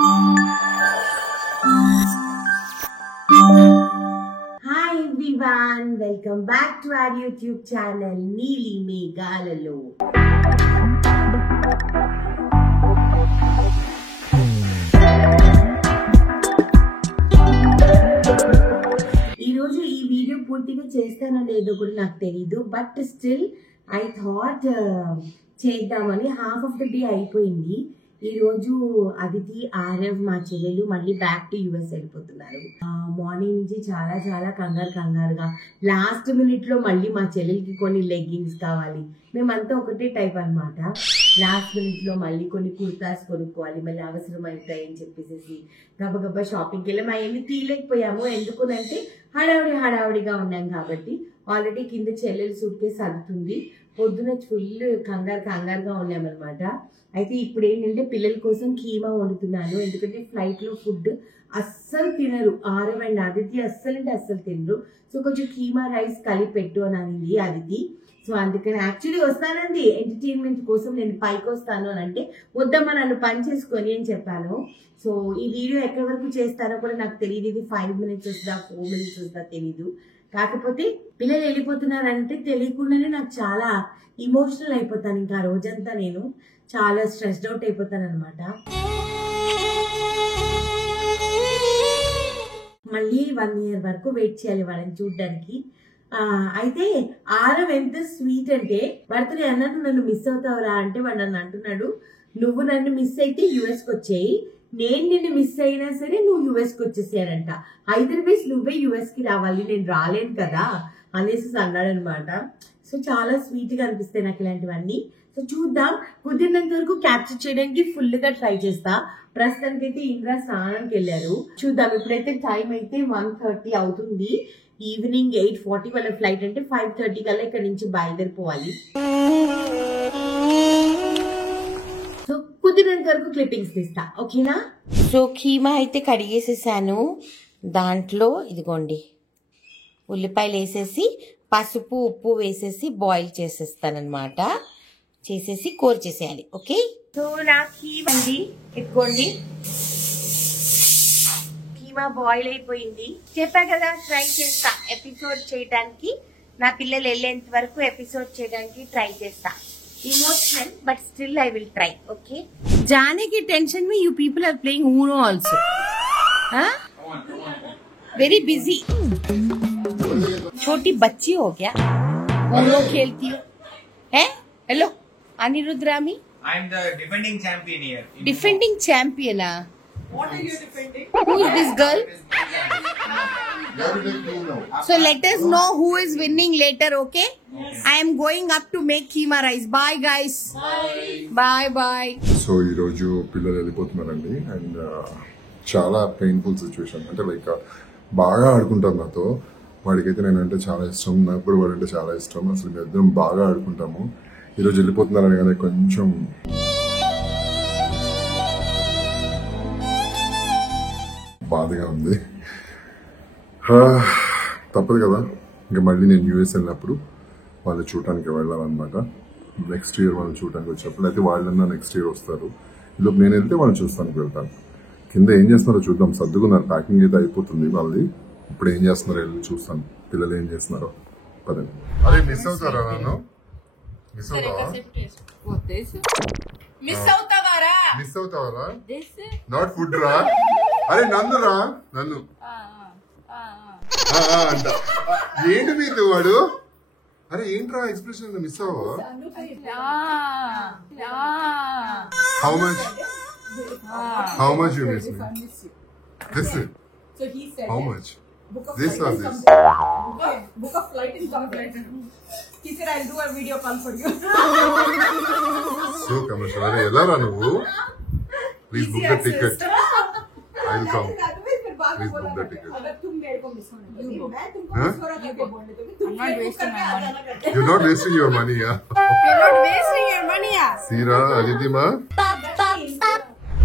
Hi everyone, welcome back to our YouTube channel Neeli Meghalalo. ఈ రోజు ఈ video పూర్తిగా చేస్తానో లేదో కూడా నాకు తెలీదు, బట్ స్టిల్ ఐ థాట్ చేద్దామని. హాఫ్ ఆఫ్ ద డే అయిపోయింది. ఈ రోజు అదితి ఆరవ్ మా చెల్లెలు మళ్ళీ బ్యాక్ టు యుఎస్ వెళ్ళిపోతున్నారు. మార్నింగ్ నుంచి చాలా చాలా కంగారుగా లాస్ట్ మినిట్ లో మళ్ళీ మా చెల్లెలకి కొన్ని లెగ్గింగ్స్ కావాలి. మేమంతా ఒకటే టైప్ అనమాట. లాస్ట్ మినిట్ లో మళ్ళీ కొన్ని కుర్తాస్ కొనుక్కోవాలి, మళ్ళీ అవసరం అవుతాయని చెప్పేసి గబగబా షాపింగ్కి వెళ్ళి మా ఏమి తీయలేకపోయాము. ఎందుకునంటే హడావుడిగా ఉన్నాం కాబట్టి. ఆల్రెడీ కింద చెల్లెలు సూట్ కేసు సర్దుతుంది. పొద్దున ఫుల్ కంగారుగా ఉన్నామన్నమాట. అయితే ఇప్పుడు ఏంటంటే పిల్లల కోసం కీమా వండుతున్నాను. ఎందుకంటే ఫ్లైట్ లో ఫుడ్ అస్సలు తినరు. ఆరవ్ అండ్ అదితి అస్సలు తినరు. సో కొంచెం కీమా రైస్ కలిపి పెట్టు అని అనింది అదితి. సో అందుకని యాక్చువల్లీ వస్తానండి ఎంటర్టైన్మెంట్ కోసం, నేను పైకి వస్తాను అని అంటే వద్దమ్మా నన్ను పని చేసుకొని అని చెప్పాను. సో ఈ వీడియో ఎక్కడి వరకు చేస్తానో కూడా నాకు తెలియదు. ఇది 5 minutes వస్తుందా 4 minutes వస్తుందా తెలీదు. కాకపోతే పిల్లలు వెళ్ళిపోతున్నారంటే తెలియకుండానే నాకు చాలా ఇమోషనల్ అయిపోతాను. ఇంకా ఆ రోజంతా నేను చాలా స్ట్రెస్డ్ అవుట్ అయిపోతాను అనమాట. మళ్ళీ 1 year వరకు వెయిట్ చేయాలి వాళ్ళని చూడడానికి. అయితే ఆరవ్ ఎంత స్వీట్ అంటే బర్త్డే అన్నట్టు నన్ను మిస్ అవుతావురా అంటే వాడు నన్ను అంటున్నాడు, నువ్వు నన్ను మిస్ అయితే యుఎస్కి వచ్చేయి, నేను నిన్ను మిస్ అయినా సరే నువ్వు యుఎస్కి వచ్చేసారంట. హైదరాబాద్ నువ్వే యుఎస్కి రావాలి, నేను రాలేను కదా అనేసి అన్నాడు అనమాట. సో చాలా స్వీట్ గా అనిపిస్తాయి నాకు ఇలాంటివన్నీ. సో చూద్దాం, కుదిరినంత వరకు క్యాప్చర్ చేయడానికి ఫుల్ గా ట్రై చేస్తా. ప్రస్తుతానికి అయితే ఇంద్ర స్నానానికి వెళ్ళారు. చూద్దాం. ఇప్పుడైతే టైం అయితే 1:30 అవుతుంది. ఈవినింగ్ 8:40 వాళ్ళ ఫ్లైట్ అంటే 5:30 కల్లా ఇక్కడ నుంచి బయలుదేరిపోవాలి. సో కుదిరినంత వరకు క్లిప్పింగ్స్ తీస్తా, ఓకేనా? సో కీమా అయితే కడిగేసేసాను. దాంట్లో ఇదిగోండి ఉల్లిపాయలు వేసేసి పసుపు ఉప్పు వేసేసి బాయిల్ చేసేస్తానమాట. చేసేసి కూర చేసేయాలి. ఓకే. సో నా కీమా అండి ఎత్తుకోండి. కీమా బాయిల్ అయిపోయింది. చెప్పా కదా ట్రై చేస్తా ఎపిసోడ్ చేయడానికి. నా పిల్లలు వెళ్ళేంత వరకు ఎపిసోడ్ చేయడానికి ట్రై చేస్తా. Emotional but still I will try. Okay. जाने की टेंशन में you people are playing Uno also. हाँ? Very busy. छोटी बच्ची हो क्या? Uno खेलती हो? हैं? Hello, Anirudh Rami. I am the defending champion here. Defending champion, ah? What are you defending? Who is this girl? So let us know who is winning later, okay? I am going up to make keema rice. Bye guys. Bye. So ఈరోజు పిల్లలు వెళ్ళిపోతున్నారండి. And చాలా painful situation. అంటే like బాగా ఆడుకుంటారు నాతో. వాడికైతే నేనంటే చాలా ఇష్టం, నాకు కూడా వాడంటే చాలా ఇష్టం. అసలు మేము ఇద్దరం బాగా ఆడుకుంటాము. ఈరోజు వెళ్ళిపోతున్నారని కానీ కొంచెం బాధగా ఉంది. తప్పదు కదా, ఇంకా మళ్ళీ నేను యూఎస్ వెళ్ళినప్పుడు వాళ్ళు చూడటానికి వెళ్ళాలన్నమాట. నెక్స్ట్ ఇయర్ వాళ్ళు చూడటానికి వచ్చినప్పుడు, అయితే వాళ్ళన్నా నెక్స్ట్ ఇయర్ వస్తారు. ఈలోపు నేను వెళ్తే వాళ్ళని చూస్తానికి వెళ్తాను. కింద ఏం చేస్తున్నారో చూద్దాం. సర్దుకున్నారు, ప్యాకింగ్ అయితే అయిపోతుంది వాళ్ళది. ఇప్పుడు ఏం చేస్తున్నారో వెళ్ళి చూస్తాను, పిల్లలు ఏం చేస్తున్నారో. పదండి. అరే మిస్ అవుతారా నన్ను? మిస్ అవుతావా? మిస్ అవుతావరా? నాట్ ఫుడ్ రా. అరే నన్ను రా, నన్ను అంట. ఏంటి మీతో వాడు? అరే ఏంట్రా ఎక్స్ప్రెషన్ మిస్ అవ్వవా? How much you miss me? This is. So he said. How much? This or this? Book a flight in complete. He said I'll do a video call for you. So commercial. अरे Elara Nuvvu. Please book the ticket. I'll come. Please book the ticket. अगर तुम मेरे को miss होने दो, मैं तुमको miss हो रहा था क्या बोलने दो? तुम not wasting my money. You're not wasting your money, yeah. You're not wasting your money, yeah. Sira, Aditi-ma.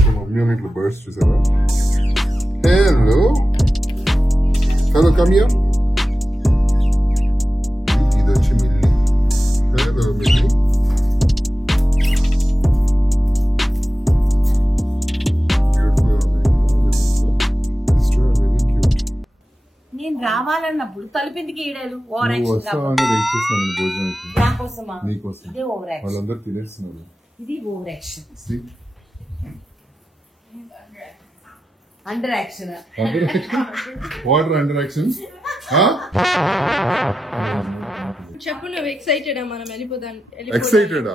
So mummy on itla burst chusara. Hello. Hello, come here. Idu vachi Milli. Hello, Milli. Beautiful. నేను రావాలన్నప్పుడు తలుపు ఎందుకు వేయడాలు? Over నువ్వు action వస్తావని wait చేస్తున్నాను భోజనానికి. నా కోసమా? నీకోసం. ఇదే ఓవర్ యాక్షన్. వాళ్ళందరూ తినేస్తున్నారు. ఇది over action. See? Under action. Under action? What are under actions? చెప్పు నువ్వు ఎక్సైటెడ్ మనం వెళ్ళిపోదాం. ఎక్సైటెడా?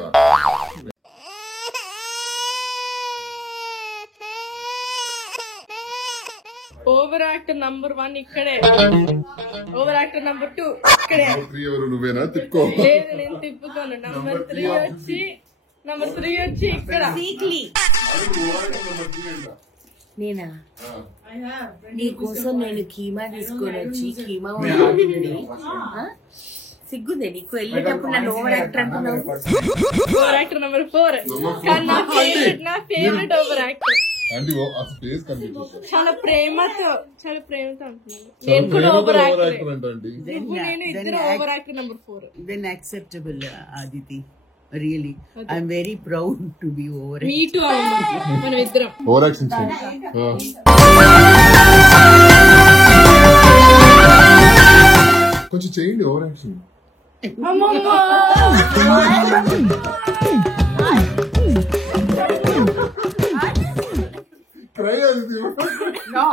ఓవర్ యాక్టర్ నంబర్ 1 ఇక్కడే, ఓవర్ యాక్టర్ నంబర్ 2 ఇక్కడే. Number 3 ఎవరు? నువ్వేనా? తిప్పుకో. లేదు నేను తిప్పుకోను. నంబర్ 3 వచ్చి ఇక్కడ. నేనా? నీకోసం నేను కీమా తీసుకొని వచ్చి కీమా వండుతుంది. సిగ్గుందే నీకు? వెళ్ళేటప్పుడు నన్ను ఓవర్ యాక్టర్ అంటున్నావు. ఓవర్ యాక్టర్ నంబర్ 4 కానీ నా ఫేవరెట్ ఓవర్ యాక్టర్. అంటే ఆ స్పేస్ కనిపించదు. చాలా ప్రేమతో అంటున్నాను. నేను కూడా ఓవర్ యాక్టర్ అంటే నేను ఇద్దరు over actor number 4. Then acceptable, Aditi. Really, I'm very proud to be over. Me two మనం ఇద్దరం ఓవర్ యాక్షన్ చేయండి. కొంచెం చేయండి ఓవర్ యాక్షన్. ట్రై అది. No,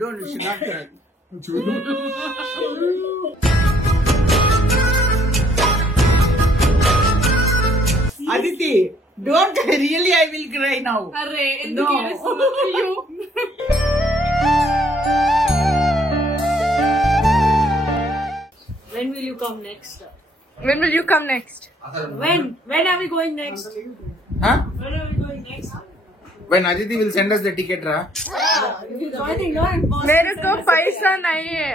don't, you should not try. చూడు. Aditi, don't, really, I will cry now. అరే ఎందుకు ఏడుస్తున్నావు? When will you come next? When will you come next? When are we going next? Huh? When are we going next? When Aditi will send us the ticket, ra? मेरे को पैसा नहीं है.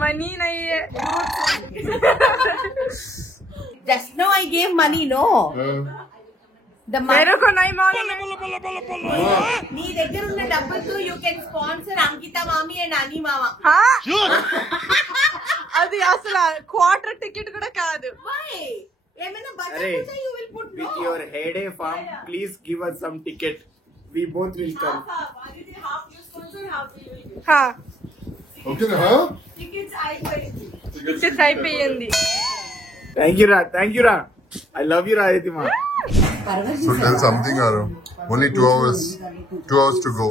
Money नहीं है. Just now I gave money, no? The money. मेरे को नहीं मालूम. నీ దగ్గర ఉన్న డబ్బులతో you can sponsor Ankita Mami and Ani Mama. అది అసలు క్వార్టర్ టికెట్ కూడా కాదు. Why? ఏమైనా Arey, budget you will put with no. your heyday farm, please give us some ticket. We both will come. Half you sponsor, half you will give. హా ఓకేనా? Tickets అయిపోయింది. Tickets అయిపోయింది. Thank you, ra. I love you, ra, Aditi ma. So tell something, Aro. Only 2 hours. 2 hours to go.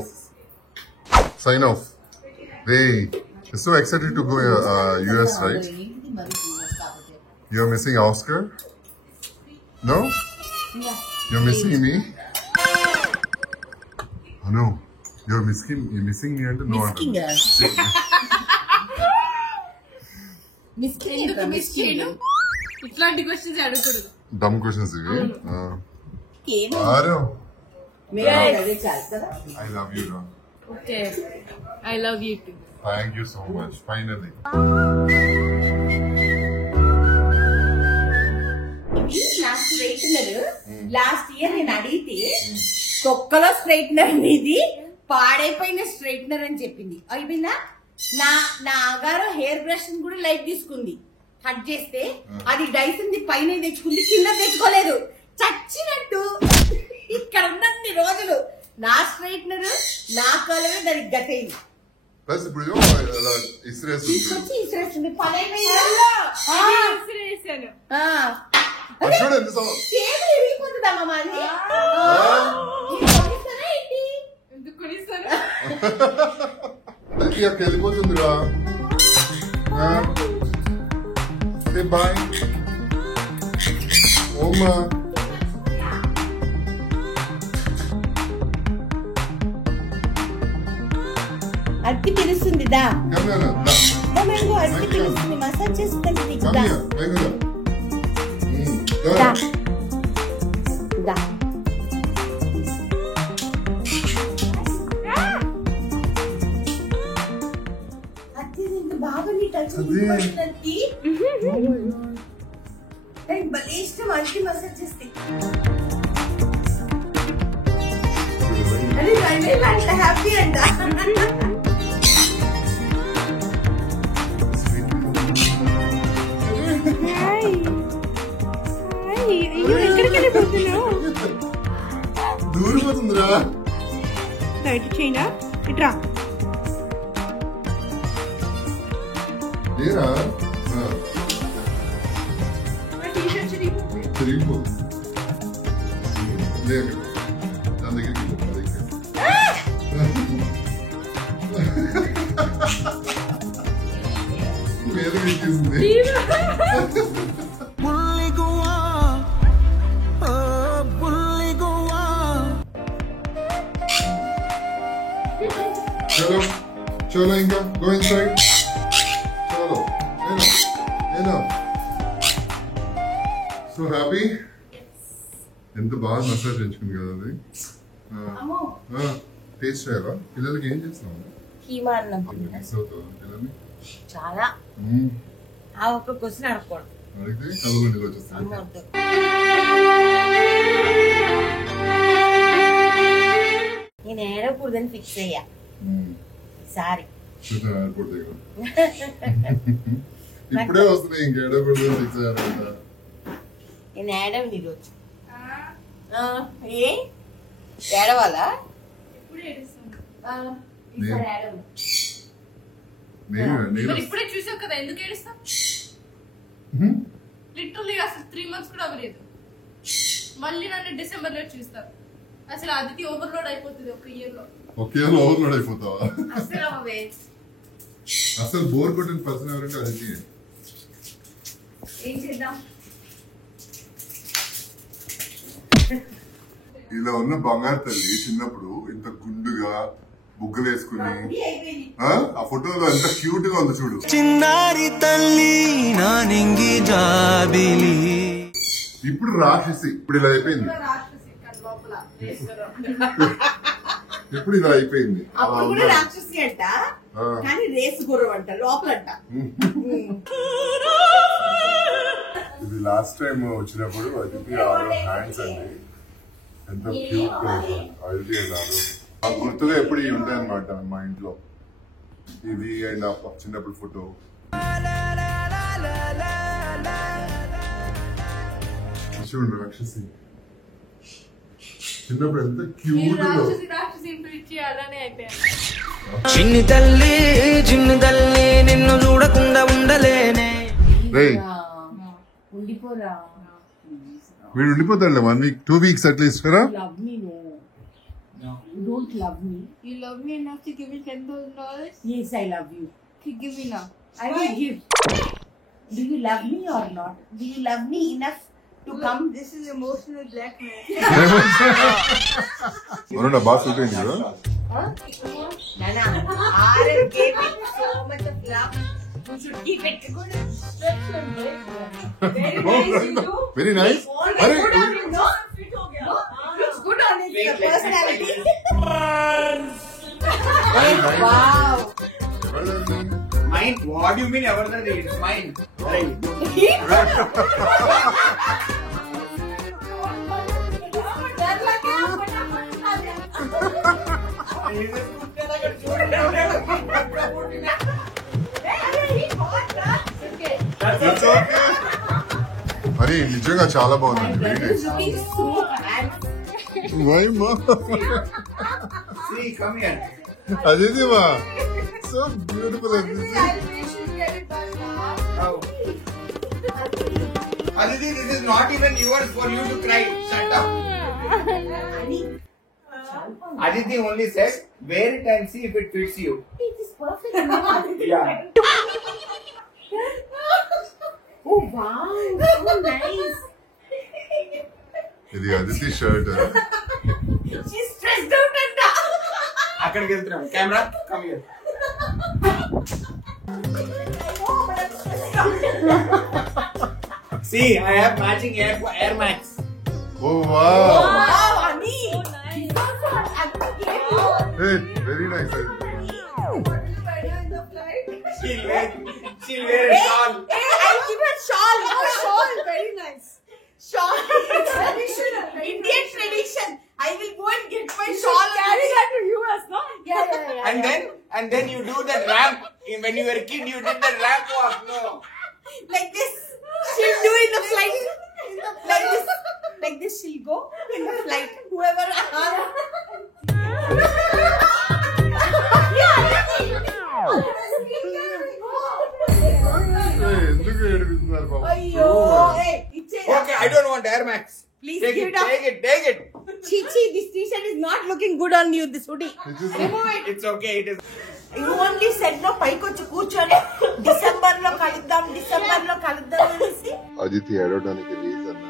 Sign off. Hey, you're so excited to go US, right? You're missing Oscar? No? You're missing me? Oh no. You're missing me and no one. ఎందుకు miss చేయను? ఇట్లాంటి questions అడగకూడదు. Dumb questions, ivi. Aro. I love you, Ro. Okay I love you to. Thank you so much. Finally. నా straightener last year నేను అడిగితే తొక్కలో straightener అనేది పాడైపోయిన స్ట్రైట్నర్ అని చెప్పింది. అయిపోయిందా? నా ఆగారు హెయిర్ బ్రష్ కూడా లైట్ తీసుకుంది. కట్ చేస్తే అది డైసన్ ది పైన తెచ్చుకుంది, కింద తెచ్చుకోలేదు. చచ్చినట్టు ఇక్కడ ఉన్నన్ని రోజులు నా స్ట్రైట్నర్ నా కాలమే దానికి గతైంది. ప్లస్ ఇప్పుడు ఇస్రేస్తుంది. తీసుకొచ్చి ఇచ్చేస్తుంది. పదైపోయింది. చూడు ఎంత కేబుల్ విరిగిపోతుందమ్మా మాది. ఏంటి ఎందుకు కొనిస్తాను? అక్కడికి వెళ్ళిపోతుందిరా. బాయ్ ఓమా. అద్దె పిలుస్తుంది దా. మ్యాంగో అద్దె పిలుస్తుంది. మసాజ్ చేస్తుంది నీకు దా. దా. దా. అద్దె నీకు బాగా నీ టచ్ పడుతుంది. భలే ఇష్టం అద్దె మసాజ్ చేస్తే. అరే రండి అంట హ్యాపీ అంట. ఎక్కడికి వెళ్ళిపోతున్నావు? ఊరిపోతుందిరా. ఇటు చేయండి ఇట్రా. ఏరా తిరిగిపో. లేదు దాని దగ్గరికి మీద ఎక్కేసింది. చలో చలో ఇంకా గో ఇన్సైడ్. చలో నేను సో హ్యాపీ. ఎంత బాగా మసాజ్ చేయించుకుంది కదా అది. టేస్ట్ చేయాలా? పిల్లలకి ఏం చేస్తాము? కీమా అన్నం మిక్స్ అవుతుందా పిల్లల్ని? చాలా ఆ ఒక్క క్వశ్చన్ అడగకూడదు. అడిగితే కళ్ళు నీళ్ళు వచ్చేస్తాయి. నేను ఏడకూడదని ఫిక్స్ అయ్యా సారీ. ఎయిర్పోర్ట్ దగ్గర ఇప్పుడే వస్తున్నాయి. ఇంకేడకూడదని ఫిక్స్ అయ్యారు కదా. నేను ఏడవని ఈరోజు. ఏ ఏడవాలా? ఇప్పుడే చూసావు కదా, ఎందుకు ఏడుస్తాం? లిటరల్లీ అసలు 3 months కూడా అవ్వలేదు. మళ్ళీ నన్ను డిసెంబర్ లో చూస్తారు. అసలు అదితి ఓవర్లోడ్ అయిపోతుంది ఒక ఇయర్ లో. ఓవర్లోడ్ అయిపోతావా? అసలు బోర్ కొట్టిన పర్సన్ ఎవరంటే అదితి. ఏం చేద్దాం? ఇలా ఉన్న బంగారు తల్లి చిన్నప్పుడు ఇంత గుండుగా బుగ్గలు వేసుకుని ఆ ఫోటోలో ఎంత క్యూట్ గా ఉంది చూడు. చిన్నారి తల్లి నానింగి జాబిలి. ఇప్పుడు రాక్షసి. ఇప్పుడు ఇలా అయిపోయింది. ఇప్పుడు ఇలా అయిపోయింది. అప్పుడు కూడా రాక్షసి అంట, కానీ రేసు గుర్రం అంట లోపలంట. ఇది లాస్ట్ టైం వచ్చినప్పుడు అదితి హ్యాండ్స్ అండి ఎంత క్యూట్ గా అదితి అన్నారు. ఆ గుర్తుగా ఎప్పుడు ఇవి ఉంటాయి అన్నమాట మా ఇంట్లో. ఇది అండ్ చిన్నప్పుడు ఫోటో. చూడండి రాక్షసి చిన్నప్పుడు ఎంత క్యూట్ గా. చిన్ని తల్లి నిన్ను చూడకుండా ఉండలేనే. ఉండిపోరా. వీడు ఉండిపోతాడు 1 week 2 weeks అట్లీస్ట్ కదా. Love me, no. You don't love me. You love me enough to give me $10,000? Yes, I love you. Okay, give me now. I will give. Do you love me or not? Do you love me enough to come? This is emotional blackmail. అవునా బాగా suit అయింది కదా. Nana, Aaron gave me so much of love. You should keep it. Very nice, you. Very nice. Very good on him, no? Looks good on his personality. Wow. Mine? What do you mean ever that it's mine? Right. మరి నిజంగా చాలా బాగుంది. Very nice. See, come here. Aditi మా so beautiful. Aditi, this is not even yours for you to cry. Shut up. Aditi only said, wear it and see if it fits you. It is perfect. Yeah. Oh wow, so nice. ఇది Aditi shirt. She's stressed out and అక్కడికి వెళ్తున్నాం. Camera come here. See, I have matching Air Max. Oh wow. wow, Ani. Hey, very nice. She'll wear a shawl. Hey, I'll give her shawl. Oh, shawl, very nice. Shawl, traditional, Indian tradition. I will go and get my shawl. Carry that to US, no? Yeah. And then you do that ramp. When you were a kid, you did that ramp walk. No. Like this, she'll do in the flight. Like this she'll go in the flight. Whoever ఉన్నారు బాబు. అయ్యో ఇచ్చేయ్. Okay, I don't want Air Max. Please Take give it, it up. take it, take it. Chichi, this t-shirt is not looking good on you. This hoodie. Remove it. It's okay, it is. You only said no పైకి వచ్చి కూర్చొని December లో కలుద్దాం అనేసి. Aditi ఏడవడానికి reason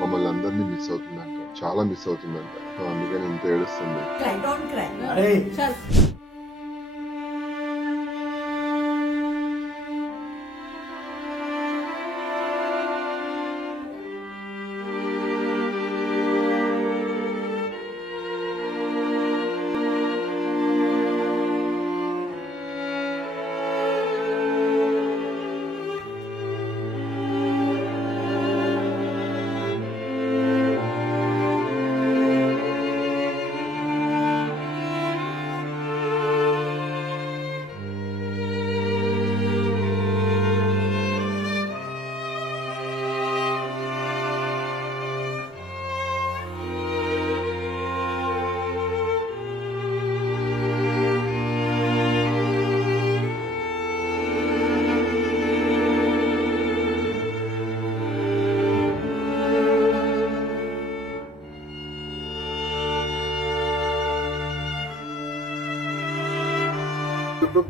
మమ్మల్ని అందరినీ miss అవుతుందంట, చాలా మిస్ అవుతుందంట. సో అందుకని ఇంత ఏడుస్తుంది. Cry, don't cry. చల్.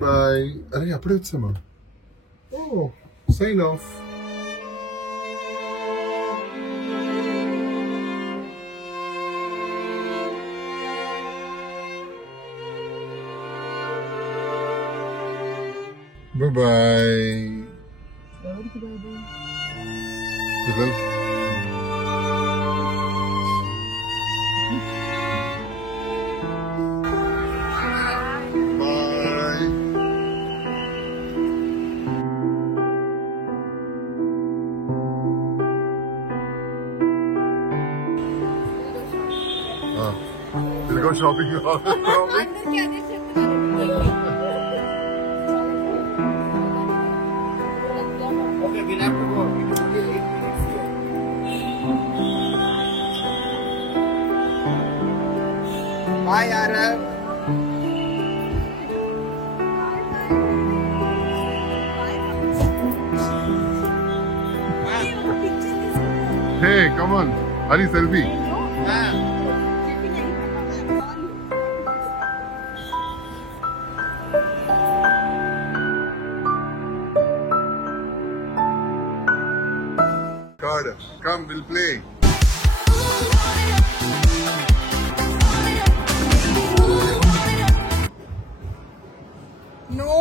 బాయ్. అరే అప్పుడే వచ్చామా? ఓ సైన్ ఆఫ్. బాయ్. పిల్లలకి go shopping. అందరికీ అదే చెప్తున్నాను. Okay, we'll have to go. Bye, Arab. Hey, come on. Hari, selfie. Card. Come, we'll play. No.